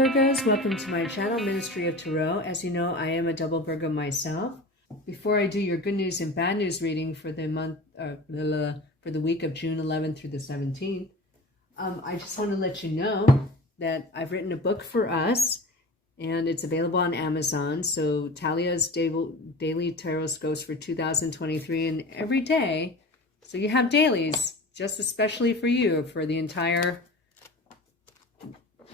Virgos, welcome to my channel, Ministry of Tarot. As you know, I am a double Virgo myself. Before I do your good news and bad news reading for the month, for the week of June 11th through the 17th, I just want to let you know that I've written a book for us, and it's available on Amazon. So Talia's Daily Tarot Scopes for 2023, and every day, so you have dailies, just especially for you, for the entire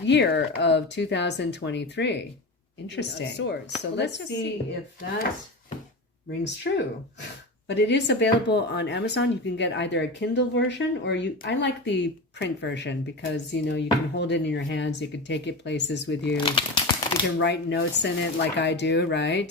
year of 2023. Interesting. Swords. So let's see if that rings true. But it is available on Amazon. You can get either a Kindle version or I like the print version because, you know, you can hold it in your hands. You can take it places with you. You can write notes in it like I do, right?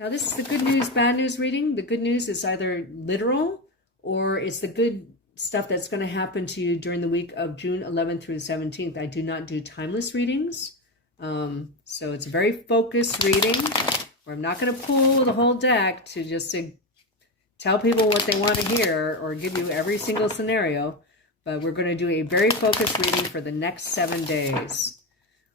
Now this is the good news, bad news reading. The good news is either literal or it's the good stuff that's going to happen to you during the week of June 11th through the 17th. I do not do timeless readings. So it's a very focused reading where I'm not going to pull the whole deck to tell people what they want to hear or give you every single scenario. But we're going to do a very focused reading for the next 7 days.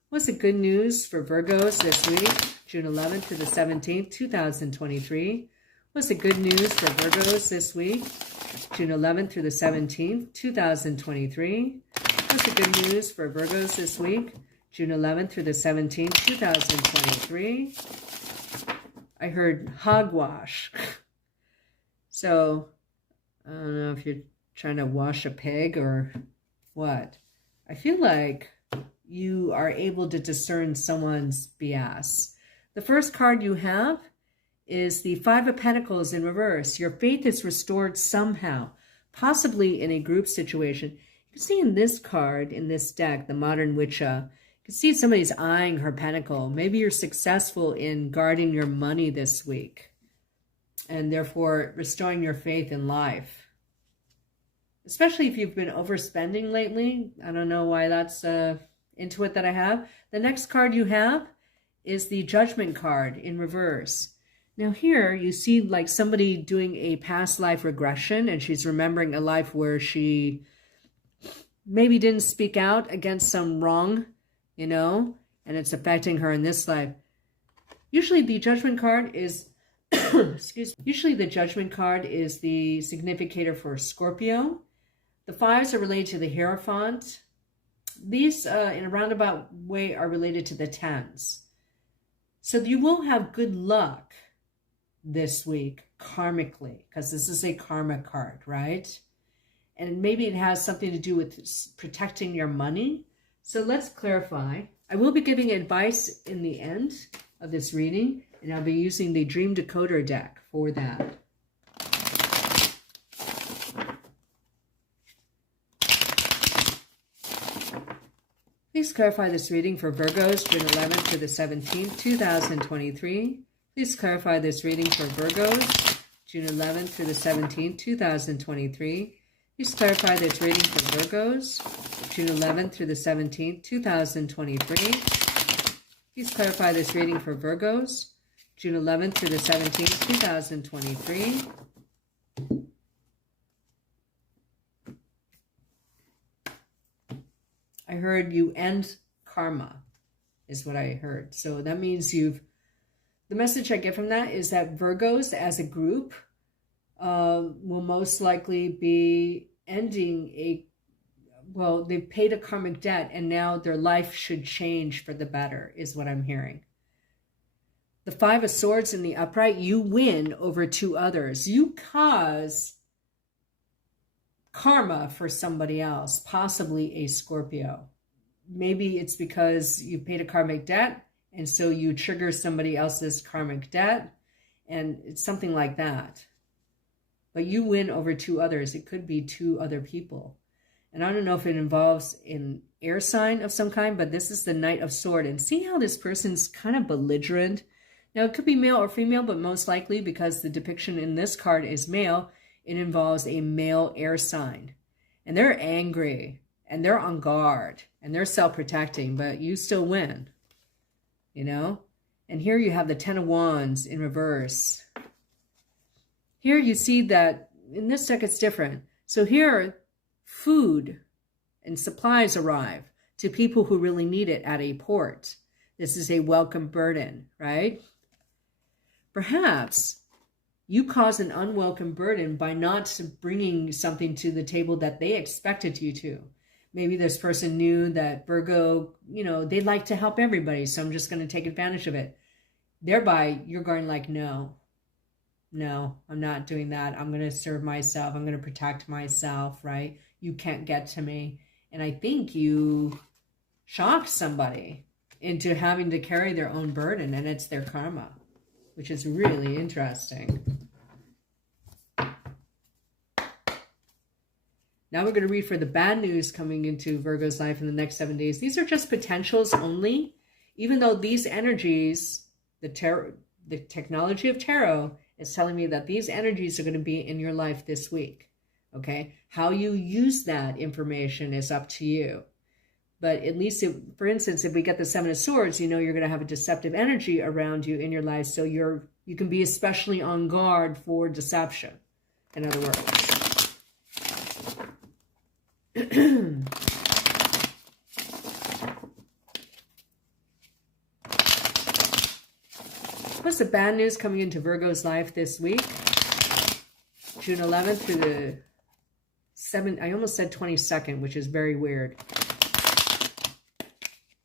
What's the good news for Virgos this week, June 11th to the 17th, 2023? What's the good news for Virgos this week, June 11th through the 17th, 2023? What's the good news for Virgos this week, June 11th through the 17th, 2023? I heard hogwash. So, I don't know if you're trying to wash a pig or what. I feel like you are able to discern someone's BS. The first card you have is the Five of Pentacles in reverse. Your faith is restored somehow, possibly in a group situation. You can see in this card, in this deck, the Modern Witcher, you can see somebody's eyeing her pentacle. Maybe you're successful in guarding your money this week and therefore restoring your faith in life. Especially if you've been overspending lately. I don't know why that's intuit that I have. The next card you have is the Judgment card in reverse. Now here you see like somebody doing a past life regression, and she's remembering a life where she maybe didn't speak out against some wrong, you know, and it's affecting her in this life. Usually the Judgment card is, usually the Judgment card is the significator for Scorpio. The fives are related to the Hierophant. These, in a roundabout way, are related to the tens. So you will have good luck this week, karmically, because this is a karma card, right? And maybe it has something to do with protecting your money. So let's clarify. I will be giving advice in the end of this reading, and I'll be using the Dream Decoder deck for that. Please clarify this reading for Virgos, June 11th to the 17th, 2023. Please clarify this reading for Virgos, June 11th through the 17th, 2023. Please clarify this reading for Virgos, June 11th through the 17th, 2023. Please clarify this reading for Virgos, June 11th through the 17th, 2023. I heard you end karma, is what I heard. So that means the message I get from that is that Virgos as a group will most likely be ending they've paid a karmic debt and now their life should change for the better, is what I'm hearing. The Five of Swords in the upright, you win over two others. You cause karma for somebody else, possibly a Scorpio. Maybe it's because you paid a karmic debt, and so you trigger somebody else's karmic debt, and it's something like that. But you win over two others. It could be two other people. And I don't know if it involves an air sign of some kind, but this is the Knight of Swords. And see how this person's kind of belligerent? Now, it could be male or female, but most likely, because the depiction in this card is male, it involves a male air sign. And they're angry, and they're on guard, and they're self-protecting, but you still win. You know? And here you have the Ten of Wands in reverse. Here you see that in this deck it's different. So here, food and supplies arrive. to people who really need it at a port. This is a welcome burden, right? Perhaps you caused an unwelcome burden by not bringing something to the table that they expected you to. Maybe this person knew that Virgo, they like to help everybody, so I'm just going to take advantage of it. Thereby, you're going like, no, I'm not doing that. I'm going to serve myself. I'm going to protect myself, right? You can't get to me. And I think you shocked somebody into having to carry their own burden, and it's their karma, which is really interesting. Now we're going to read for the bad news coming into Virgo's life in the next 7 days. These are just potentials only, even though these energies, the technology of tarot is telling me that these energies are going to be in your life this week. Okay? How you use that information is up to you. But at least, for instance, if we get the Seven of Swords, you're going to have a deceptive energy around you in your life. So you can be especially on guard for deception, in other words. What's the bad news coming into Virgo's life this week? June 11th through the 7th. I almost said 22nd, which is very weird.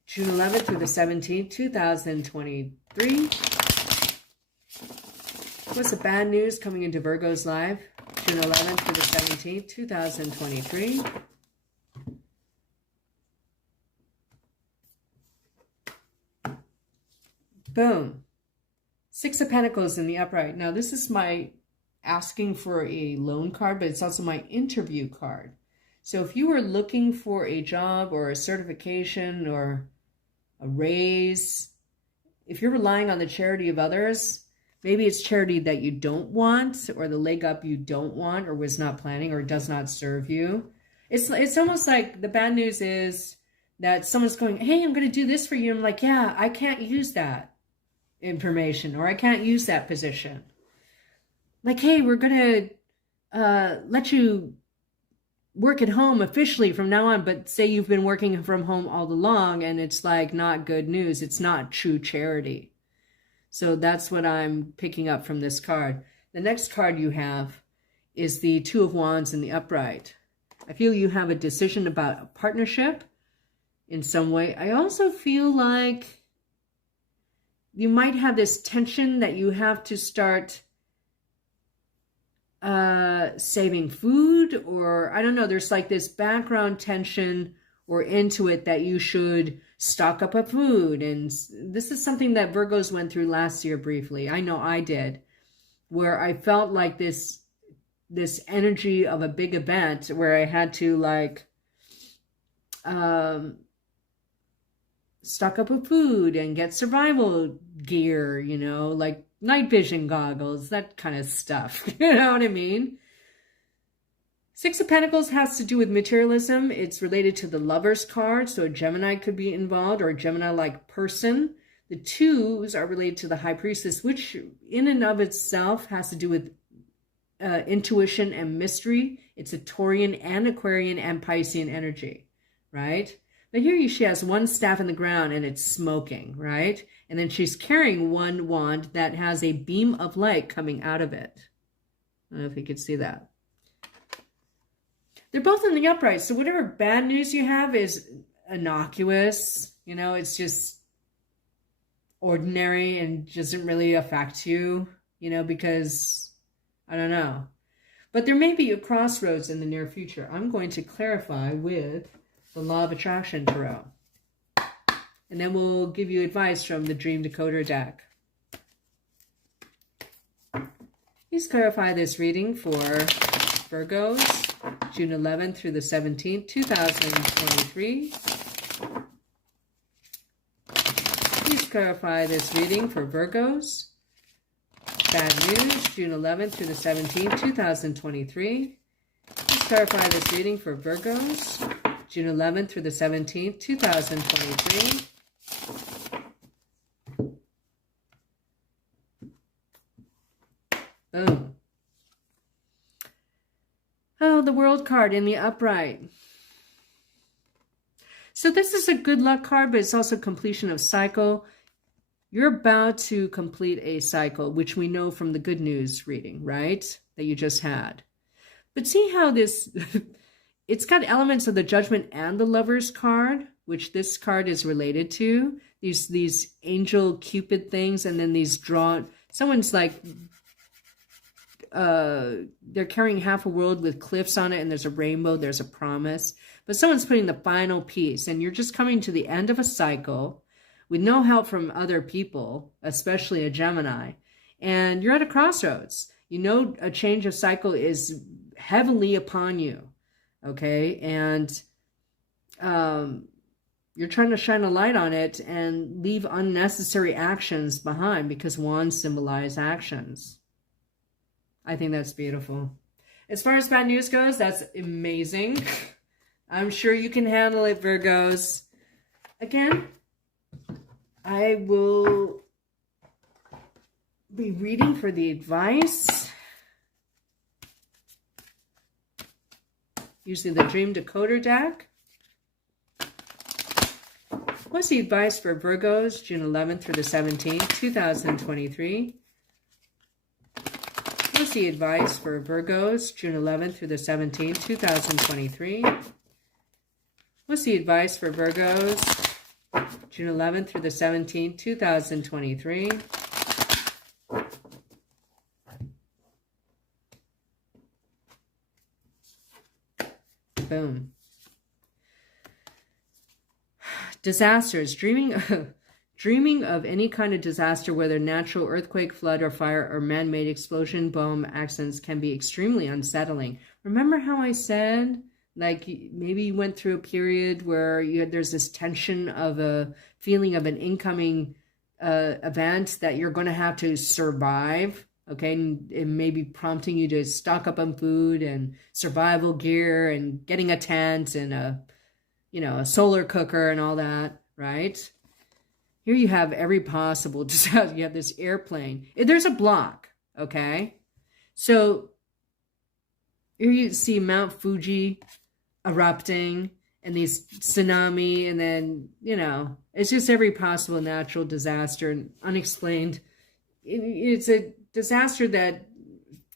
June 11th through the 17th, 2023. What's the bad news coming into Virgo's life? June 11th through the 17th, 2023. Boom. Six of Pentacles in the upright. Now, this is my asking for a loan card, but it's also my interview card. So if you were looking for a job or a certification or a raise, if you're relying on the charity of others, maybe it's charity that you don't want, or the leg up you don't want, or was not planning, or does not serve you. It's almost like the bad news is that someone's going, hey, I'm going to do this for you. I'm like, yeah, I can't use that information, or I can't use that position. Like, hey, we're going to let you work at home officially from now on, but say you've been working from home all along, and it's like not good news. It's not true charity. So that's what I'm picking up from this card. The next card you have is the Two of Wands in the upright. I feel you have a decision about a partnership in some way. I also feel like you might have this tension that you have to start saving food, or I don't know, there's like this background tension or into it that you should stock up on food. And this is something that Virgos went through last year briefly. I know I did, where I felt like this energy of a big event where I had to like stock up with food and get survival gear, like night vision goggles, that kind of stuff. You know what I mean? Six of Pentacles has to do with materialism. It's related to the Lover's card, so a Gemini could be involved, or a Gemini-like person. The twos are related to the High Priestess, which in and of itself has to do with intuition and mystery. It's a Taurian and Aquarian and Piscean energy, right? But here she has one staff in the ground and it's smoking, right? And then she's carrying one wand that has a beam of light coming out of it. I don't know if you could see that. They're both in the upright, so whatever bad news you have is innocuous. It's just ordinary and doesn't really affect you, because, I don't know. But there may be a crossroads in the near future. I'm going to clarify with the Law of Attraction Tarot. And then we'll give you advice from the Dream Decoder deck. Please clarify this reading for Virgos, June 11th through the 17th, 2023. Please clarify this reading for Virgos. Bad news, June 11th through the 17th, 2023. Please clarify this reading for Virgos, June 11th through the 17th, 2023. Boom. Oh, the World card in the upright. So this is a good luck card, but it's also completion of cycle. You're about to complete a cycle, which we know from the good news reading, right? That you just had. But see how this, it's got elements of the Judgment and the Lover's card, which this card is related to. These angel Cupid things, and then these drawn, someone's like, they're carrying half a world with cliffs on it, and there's a rainbow, there's a promise. But someone's putting the final piece, and you're just coming to the end of a cycle with no help from other people, especially a Gemini. And you're at a crossroads. You know a change of cycle is heavily upon you, okay? And you're trying to shine a light on it and leave unnecessary actions behind, because wands symbolize actions. I think that's beautiful. As far as bad news goes, that's amazing. I'm sure you can handle it, Virgos. Again, I will be reading for the advice. Using the Dream Decoder deck. What's the advice for Virgos, June 11th through the 17th, 2023? What's the advice for Virgos, June 11th through the 17th, 2023? What's the advice for Virgos, June 11th through the 17th, 2023? Boom. Disasters. Dreaming of any kind of disaster, whether natural, earthquake, flood, or fire, or man-made explosion, bomb, accidents, can be extremely unsettling. Remember how I said, like, maybe you went through a period where there's this tension of a feeling of an incoming event that you're going to have to survive, okay? And maybe prompting you to stock up on food and survival gear and getting a tent and a solar cooker and all that, right? Here you have every possible disaster. You have this airplane. There's a block, okay? So here you see Mount Fuji erupting and these tsunami, and then, it's just every possible natural disaster and unexplained. It's a disaster that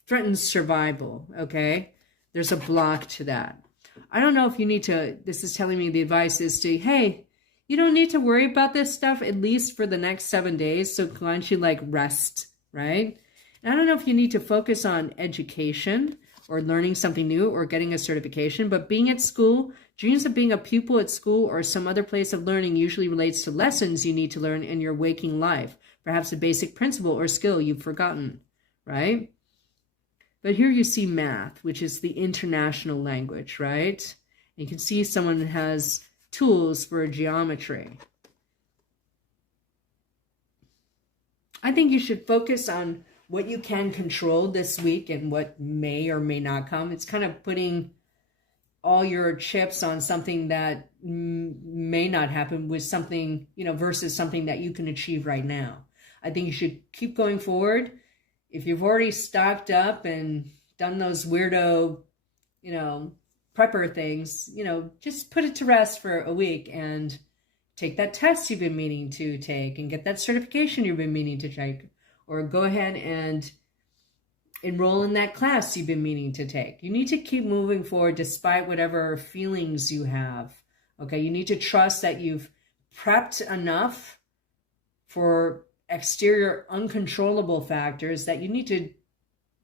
threatens survival, okay? There's a block to that. I don't know if you need to, this is telling me the advice is to, hey, you don't need to worry about this stuff, at least for the next 7 days. So why don't you rest, right? And I don't know if you need to focus on education or learning something new or getting a certification, but being at school, dreams of being a pupil at school or some other place of learning usually relates to lessons you need to learn in your waking life. Perhaps a basic principle or skill you've forgotten, right? But here you see math, which is the international language, right? You can see someone has tools for geometry. I think you should focus on what you can control this week and what may or may not come. It's kind of putting all your chips on something that may not happen with something, versus something that you can achieve right now. I think you should keep going forward. If you've already stocked up and done those weirdo, prepper things, just put it to rest for a week and take that test you've been meaning to take and get that certification you've been meaning to take, or go ahead and enroll in that class you've been meaning to take. You need to keep moving forward despite whatever feelings you have, okay? You need to trust that you've prepped enough for exterior uncontrollable factors that you need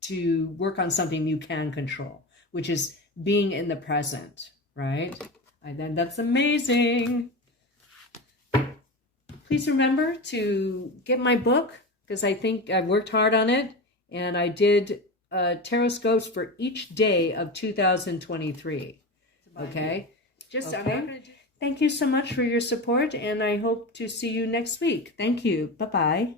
to work on something you can control, which is being in the present, right? I think that's amazing. Please remember to get my book, because I think I've worked hard on it, and I did tarot scopes for each day of 2023. Okay? Okay. Thank you so much for your support, and I hope to see you next week. Thank you. Bye-bye.